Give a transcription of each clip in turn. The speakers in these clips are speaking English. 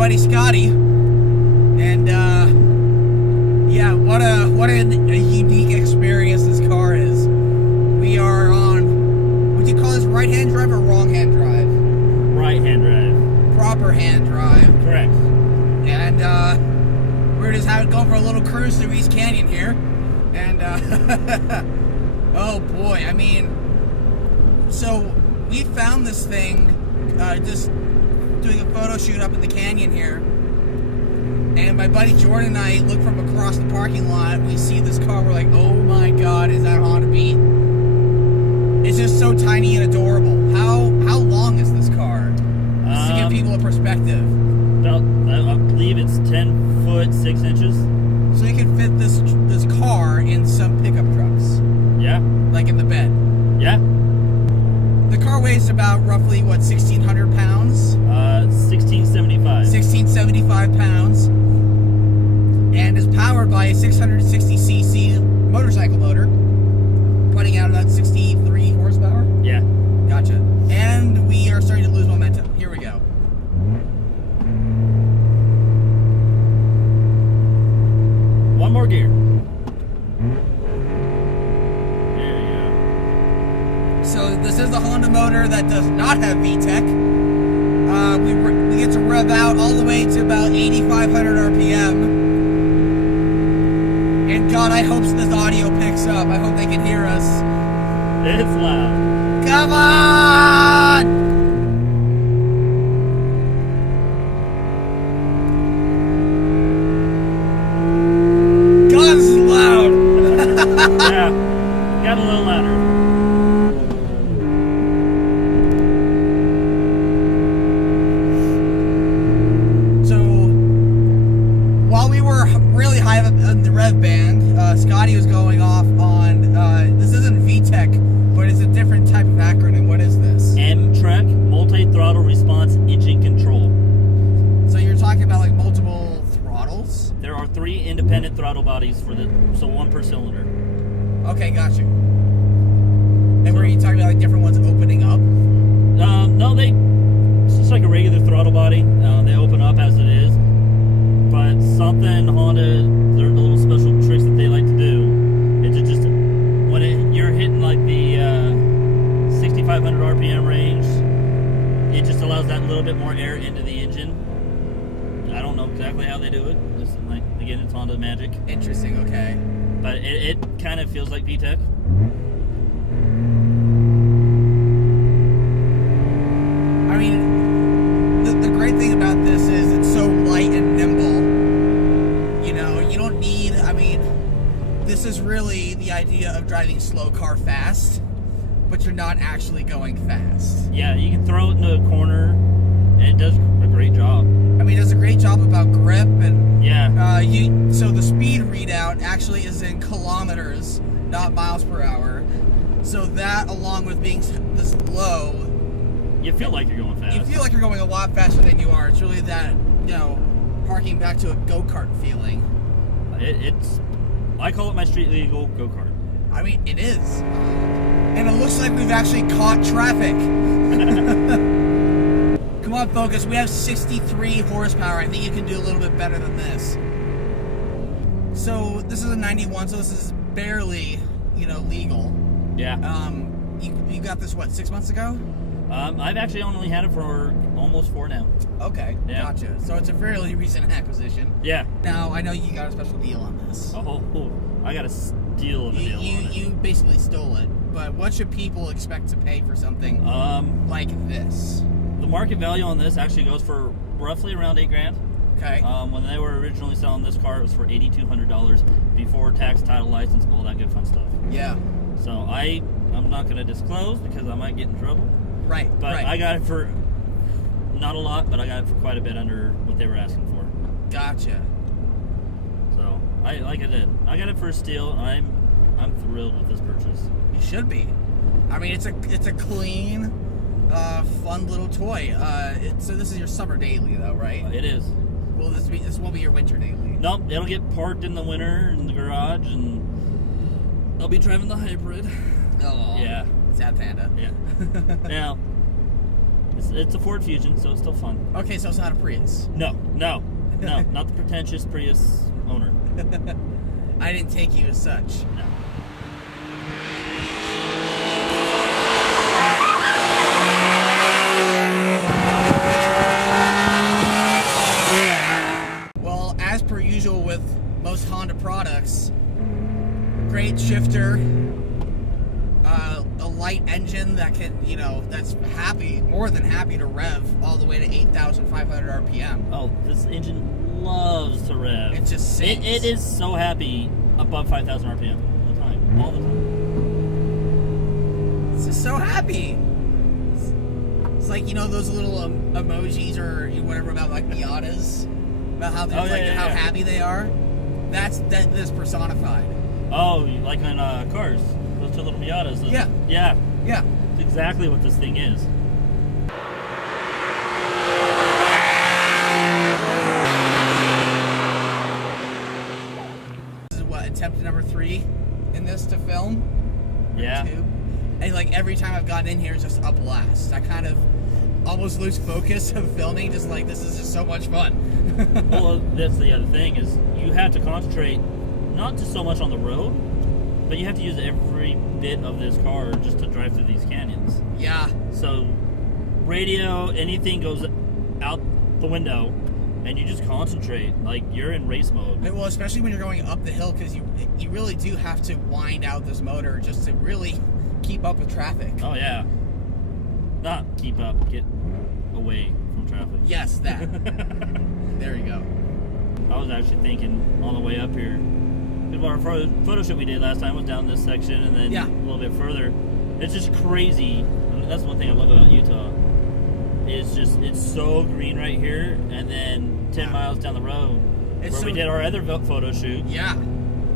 buddy Scotty, and yeah, what a unique experience this car is. We are on, would you call this right-hand drive or wrong-hand drive? Right-hand drive. Proper hand drive. Correct. And we're just going for a little cruise through East Canyon here, and oh boy, I mean, so we found this thing just doing a photo shoot up in the canyon here, and my buddy Jordan and I look from across the parking lot. We see this car. We're like, "Oh my God, is that Honda Beat?" It's just so tiny and adorable. How long is this car? Just to give people a perspective. About, I believe it's 10 foot 6 inches. So you can fit this car in some pickup trucks. Yeah. Like in the bed. Yeah. The car weighs about roughly, what, 1,600 pounds? 1675. 1,675 pounds. And is powered by a 660cc motorcycle motor, putting out about 63 horsepower? Yeah. Gotcha. And we are starting to lose momentum. Here we go. One more gear. So this is the Honda motor that does not have VTEC. We get to rev out all the way to about 8,500 RPM. And God, I hope this audio picks up. I hope they can hear us. It's loud. Come on! God, this is loud. Yeah. Got a little louder. Rev band. Scotty was going off on this isn't VTEC, but it's a different type of acronym. What is this? M-Trek, multi-throttle response engine control. So you're talking about like multiple throttles? There are 3 independent throttle bodies for so one per cylinder. Okay, got you. And were you talking about like different ones opening up? No, it's just like a regular throttle body. They open up as it is. But something Honda, the little special tricks that they like to do, it's just when you're hitting like the 6,500 RPM range, it just allows that little bit more air into the engine. I don't know exactly how they do it. It's like, again, it's Honda magic. Interesting. Okay. But it kind of feels like VTEC. I mean, the great thing about this is it's so light and nimble. You know, you don't need, I mean, this is really the idea of driving a slow car fast, but you're not actually going fast. Yeah, you can throw it into a corner, and it does a great job. I mean, it does a great job about grip, and yeah. So the speed readout actually is in kilometers, not miles per hour. So that, along with being this low, you feel like you're going fast. You feel like you're going a lot faster than you are. It's really that, you know, harking back to a go-kart feeling. I call it my street legal go-kart. I mean, it is. And it looks like we've actually caught traffic. Come on, Focus. We have 63 horsepower. I think you can do a little bit better than this. So this is a 91, so this is barely, you know, legal. Yeah. You got this, what, 6 months ago? I've actually only had it for almost 4 now. Okay, yeah. Gotcha. So it's a fairly recent acquisition. Yeah. Now, I know you got a special deal on this. Oh, I got a steal of a deal on it. You basically stole it, but what should people expect to pay for something like this? The market value on this actually goes for roughly around $8,000. Okay. When they were originally selling this car, it was for $8,200 before tax, title, license, all that good fun stuff. Yeah. So I'm not going to disclose because I might get in trouble. Right. But right. I got it for not a lot, but I got it for quite a bit under what they were asking for. Gotcha. So like I did, I got it for a steal. I'm thrilled with this purchase. You should be. I mean, it's a clean, fun little toy. So this is your summer daily, though, right? It is. Well, this won't be your winter daily. Nope, it'll get parked in the winter in the garage, and I'll be driving the hybrid. Oh. Yeah. Sad panda. Yeah. Now, It's a Ford Fusion, so it's still fun. Okay, so it's not a Prius. No, not the pretentious Prius owner. I didn't take you as such. No. Well, as per usual with most Honda products, great shifter, a light engine that can, that's more than happy to rev all the way to 8,500 RPM. Oh, this engine loves to rev. It just sings. It is so happy above 5,000 RPM all the time. It's just so happy. It's like, those little emojis or whatever about like Miatas, about how they're how happy they are. That's personified. Oh, like in cars, those two little Miatas. Yeah. Yeah. Yeah. It's exactly what this thing is. This is attempt number 3 in this to film. Yeah. 2. And like every time I've gotten in here, it's just a blast. I kind of almost lose focus of filming, just like this is just so much fun. Well, that's the other thing is you have to concentrate not just so much on the road, but you have to use every bit of this car just to drive through these canyons. Yeah. So radio, anything goes out the window, and you just concentrate like you're in race mode. Well, especially when you're going up the hill, because you really do have to wind out this motor just to really keep up with traffic. Oh yeah. Not keep up, get away from traffic. Yes, that. There you go. I was actually thinking on the way up here, our photo shoot we did last time was down this section, and then a little bit further. It's just crazy. And that's one thing I love about Utah. It's so green right here, and then 10 miles down the road, we did our other photo shoot. Yeah.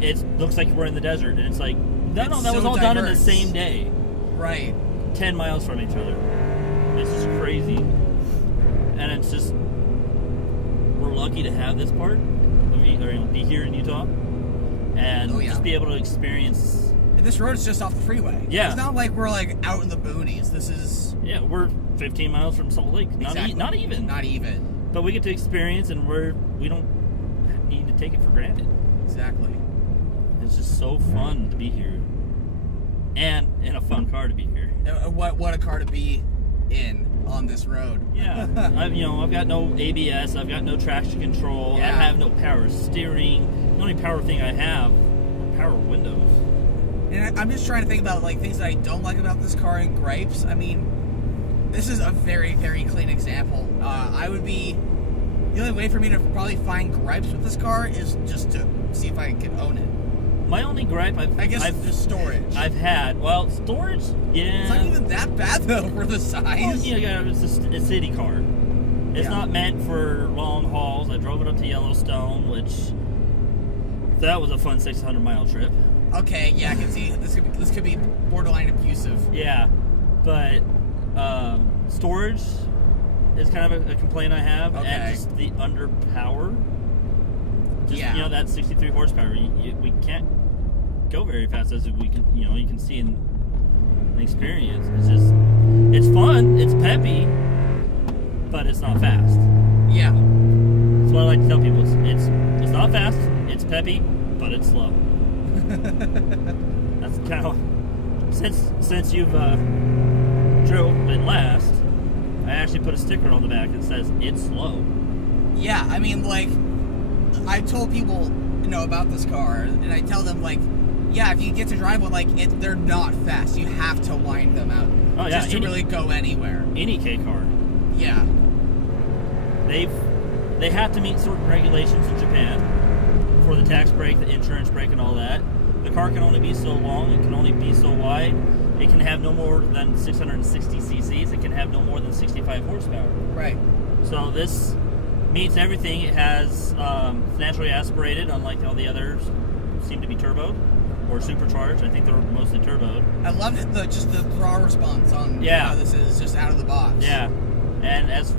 It looks like we're in the desert, and it's like that was all diverse. done in the same day. Right. 10 miles from each other. It's just crazy. And it's just, we're lucky to have this part, be here in Utah, and just be able to experience. And this road is just off the freeway. Yeah. It's not like we're like out in the boonies. This is. Yeah, we're 15 miles from Salt Lake. Exactly. Not even. Not even. But we get to experience, and we don't need to take it for granted. Exactly. It's just so fun to be here. And in a fun car to be here. What a car to be in on this road. Yeah. I've got no ABS. I've got no traction control. Yeah. I have no power steering. The only power thing I have are power windows. And I'm just trying to think about like things that I don't like about this car and gripes. I mean, this is a very, very clean example. The only way for me to probably find gripes with this car is just to see if I can own it. My only gripe, the storage. Storage, yeah. It's not even that bad though for the size. Well, yeah, it's a city car. It's not meant for long hauls. I drove it up to Yellowstone, which that was a fun 600-mile trip. Okay, yeah, I can see this could be borderline abusive. Yeah, but storage is kind of a complaint I have, and just the underpower. That 63 horsepower. We can't go very fast as we can. You can see in the experience. It's fun. It's peppy, but it's not fast. Yeah. That's what I like to tell people. It's not fast. It's peppy, but it's slow. That's kind of since you've drove it last. I actually put a sticker on the back that says it's slow. Yeah, I mean, like, I told people, about this car, and I tell them, like, yeah, if you get to drive one, like, they're not fast. You have to wind them out just to really go anywhere. Any K car. Yeah. They have to meet certain regulations in Japan for the tax break, the insurance break, and all that. The car can only be so long. It can only be so wide. It can have no more than 660 cc's. It can have no more than 65 horsepower. Right. So this meets everything. It has naturally aspirated, unlike all the others seem to be turboed or supercharged. I think they're mostly turboed. I love just the throttle response on how this is just out of the box. Yeah. And as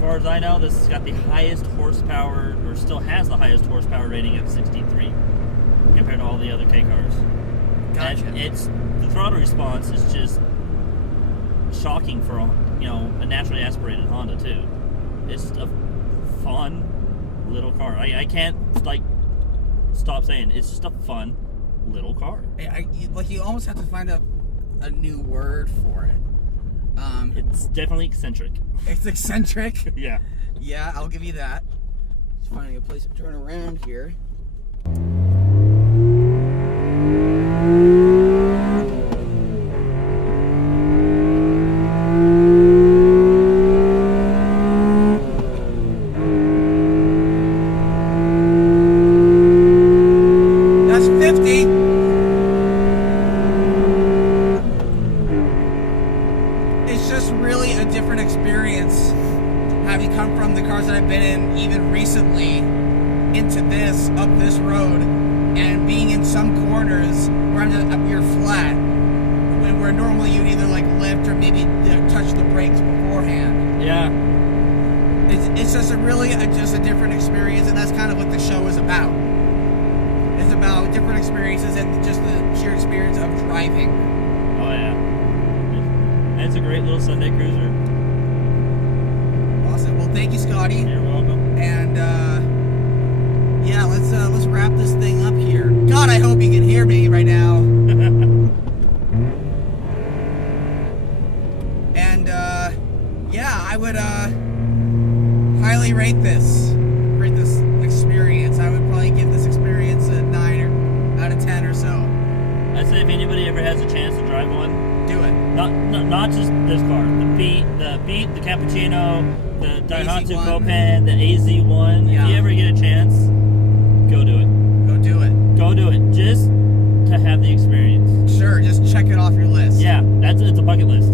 far as I know, this has got the highest horsepower, or still has the highest horsepower rating of 63 compared to all the other K cars. Gotcha. And the throttle response is just shocking for a naturally aspirated Honda too. It's just a fun little car. I can't stop saying it's just a fun little car. You almost have to find a new word for it. It's definitely eccentric. It's eccentric. Yeah. Yeah, I'll give you that. Just finding a place to turn around here. That's 50. It's just really a different experience having come from the cars that I've been in even recently into this, up this road, and being in some corners where you're flat, where normally you'd either lift or maybe touch the brakes beforehand. Yeah. It's just just a different experience, and that's kind of what the show is about. It's about different experiences and just the sheer experience of driving. Oh yeah. And it's a great little Sunday cruiser. Awesome. Well, thank you, Scotty. You're welcome. And yeah, let's wrap this thing up here. God, I hope you can hear me right now. And yeah, I would highly rate this experience. I would probably give this experience a 9 out of 10 or so. I'd say if anybody ever has a chance to drive one, Do it. not just this car, the Beat, the Cappuccino, the Daihatsu AZ1. Copan, the AZ1. Yeah. If you ever get a chance, go do it. Go do it. Go do it, just to have the experience. Sure, just check it off your list. Yeah, it's a bucket list.